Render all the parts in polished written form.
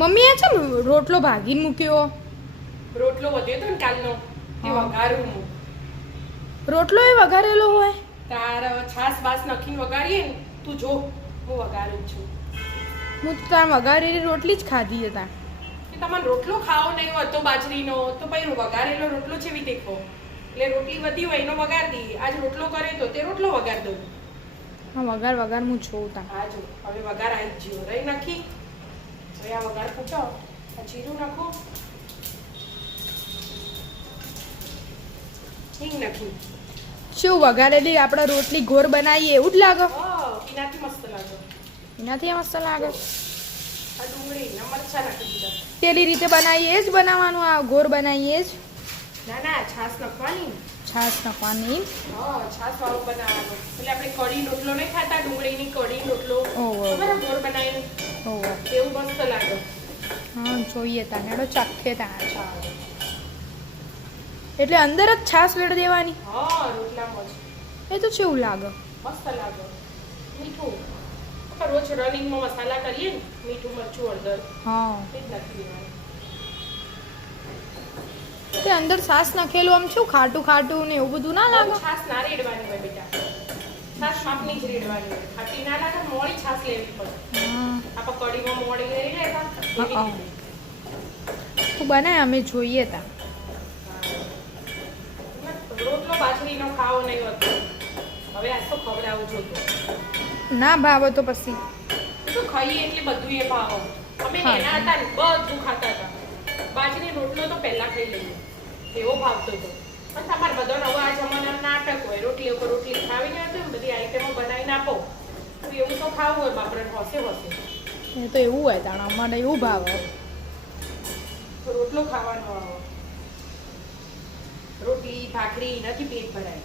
Mummy એ છે રોટલો ભાગીને મૂક્યો. રોટલો વધ્યો તો ને કાલનો એ વઘારું હું. રોટલો એ વઘારેલો હોય? તાર છાસ બાસ નાખીને વઘારીએ ને તું જો હું વઘારું છું. હું તો તાર વઘારેલી રોટલી જ ખાધી હતા. કે તમારે રોટલો ખાવો નહીં હોય તો બાજરીનો તો પછી વઘારેલો રોટલો છે એવી દેખો. એટલે રોટલી વધી હોય એનો વઘાર દી. આજ રોટલો કરે તો તે રોટલો વઘાર દઉં. હા વઘાર હું જોઉં તા. હા જો હવે વઘાર આવી જ ગયો. રહી નાખી હવે આ વઘાર ફૂટો આ જીરું નાખો હિંગ નાખી. શું વઘારેલી આપણે રોટલી ગોળ બનાવીએ એવું જ લાગે? એનાથી મસ્ત લાગે. એનાથી મસ્ત લાગે. આ ડુંગળી ને મરચાં નાખી દીધા. પેલી રીતે બનાવીએ એ જ બનાવવાનું, આ ગોળ બનાવીએ જ? ના ના છાશ નાખવાની. છાશ નાખવાની? છાશ વાળો બનાવવાનો. એટલે આપણે કઢી રોટલો નહીં ખાતા, ડુંગળીની કઢી રોટલો બરાબર ગોળ બનાવીને એવું મસ્ત લાગે. હા જોઈએ તા નેડો ચાખે તા. એટલે અંદર જ છાશ વેડ દેવાની? રોટલામાં જ. એ તો કેવું લાગે? મસ્ત લાગે. મીઠું રોજ રનિંગમાં મસાલા કરીએ ને મીઠું મરચું હળદર હા એ જ નાખી દેવાનું. તે અંદર છાશ નાખેલું આમ શું ખાટું ખાટું ને એવું બધું ના લાગે? છાશ ના રેડવાની હોય બેટા. છાશ માપની જ રેડવાની હોય. ખાટી ના લાગે મોળી છાશ લેવી પડે. આપણે કઢીમાં મોળી લઈ લેતા એવી રીતે. તું બનાય અમે જોઈએ તા. રોટલો બાજરીનો ખાવો નહીં હોતો. હવે આ તો ખવડાવું જોતો. ના ભાવે તો પછી શું ખાઈએ એટલે બધું એ ભાવો. અમે નાના હતા ને બધું ખાતા હતા. બાજરી રોટલો તો પહેલા ખાઈ લઈએ એવો ભાવતો હતો. પણ તમારે બધો નવો આ જમાનાનો નાટક હોય. રોટલી ઉપર રોટલી ખાવી નહીં હતું બધી આઈટમો બનાવીને આપો તો એવું તો ખાવું હોય બાપરે હોશે હોશે. એ તો એવું હોય તાણ અમારે એવું ભાવે. રોટલો ખાવાનો આવો. રોટલી ભાખરી નથી પેટ ભરાય.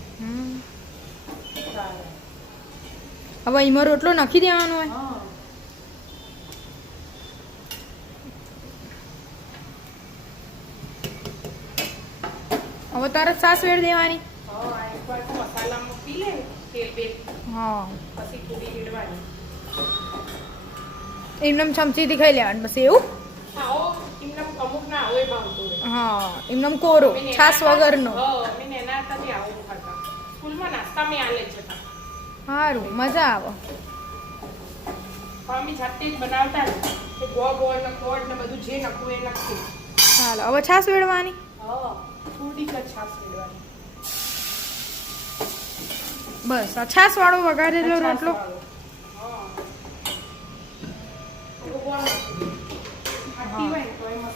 હવે એમાં રોટલો નાખી દેવાનો હોય? હવે તારે છાશ વેડ દેવાની? એકવાર મસાલામાં પી લે તેલ બેલ પછી થોડી રેડવાની. એમને ચમચીથી ખાઈ લેવાનું બસ એવું? અમુક ના હોય ભાવતો હોય. હા એમને કોરો છાશ વગરનો. અમે નેના હતા આવું ખાતા. સ્કૂલમાં નાસ્તા મેં આલે જતા. સારું મજા આવે. પણ અમે જાતે જ બનાવતા ને ગોળ ને ખોળ ને બધું જે નાખવું એ નાખીએ. ચાલો હવે છાશ વેડવાની? થોડીક જ છાશ રેડવાની. બસ આ છાશ વાળો વઘારેલો રોટલો.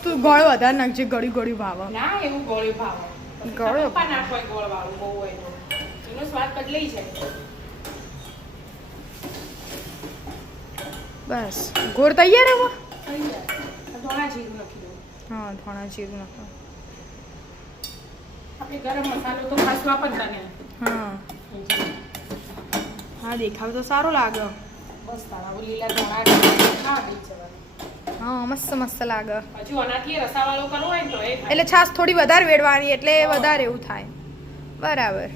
તું ગોળ વધારે નાખજે, ગળી ગળી ભાવે. ના એવું ગોળ ભાવે. ગોળ નાખવાય ગોળ વાળું બહુ હોય તો એનો સ્વાદ બદલાઈ જાય. બસ ગોળ તૈયાર હવે? ધોળા જીરું નાખી દઉં. હા ધોળા જીરું નાખો. આપણે ગરમ મસાલો તો ખાસ વાપરતા ને. હા દેખાવ તો સારો લાગે. બસ તારા લીલા ધોળા ખા દઈ જવાનું. હા મસ્ત મસ્ત લાગે. હજુ આનાથી રસાવાળો કરવો હોય ને તો એટલે છાશ થોડી વધારે વેડવાની એટલે વધારે એવું થાય. બરાબર.